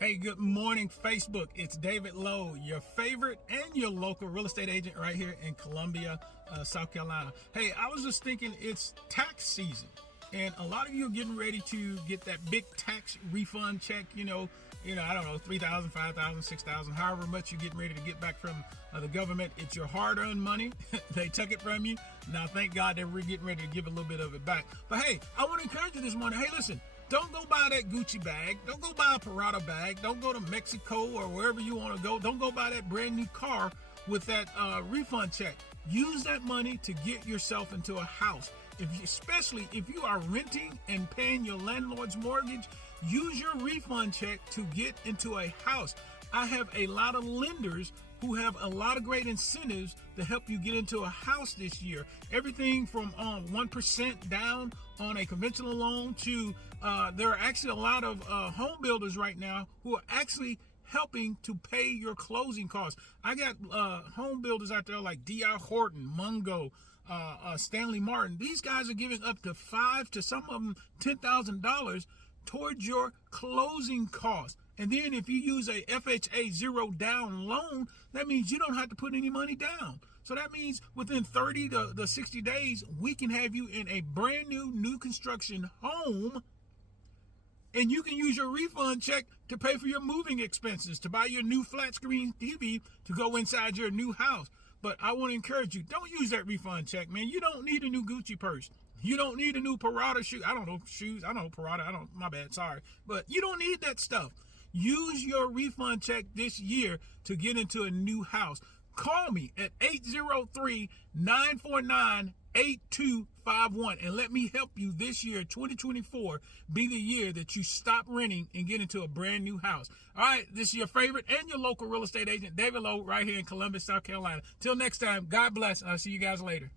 Hey, good morning, Facebook. It's David Lowe, your favorite and your local real estate agent right here in Columbia, South Carolina. Hey, I was just thinking it's tax season, and a lot of you are getting ready to get that big tax refund check, I don't know, $3,000, $5,000, $6,000, however much you're getting ready to get back from the government. It's your hard-earned money. They took it from you. Now, thank God that we're getting ready to give a little bit of it back. But hey, I want to encourage you this morning. Hey, listen. Don't go buy that Gucci bag. Don't go buy a Parada bag. Don't go to Mexico or wherever you want to go. Don't go buy that brand new car with that refund check. Use that money to get yourself into a house. Especially if you are renting and paying your landlord's mortgage, use your refund check to get into a house. I have a lot of lenders who have a lot of great incentives to help you get into a house this year. Everything from 1% down on a conventional loan to there are actually a lot of home builders right now who are actually helping to pay your closing costs. I got home builders out there like D.R. Horton, Mungo, Stanley Martin. These guys are giving up to $5,000 to some of them $10,000 towards your closing costs. And then if you use a FHA zero down loan, that means you don't have to put any money down. So that means within 30 to 60 days, we can have you in a brand new construction home. And you can use your refund check to pay for your moving expenses, to buy your new flat screen TV to go inside your new house. But I want to encourage you, don't use that refund check, man. You don't need a new Gucci purse. You don't need a new Parada shoe. I don't know, shoes. I don't know, Parada. my bad, sorry. But you don't need that stuff. Use your refund check this year to get into a new house. Call me at 803-949-8251 and let me help you this year, 2024, be the year that you stop renting and get into a brand new house. All right, this is your favorite and your local real estate agent, David Lowe, right here in Columbus, South Carolina. Till next time, God bless, and I'll see you guys later.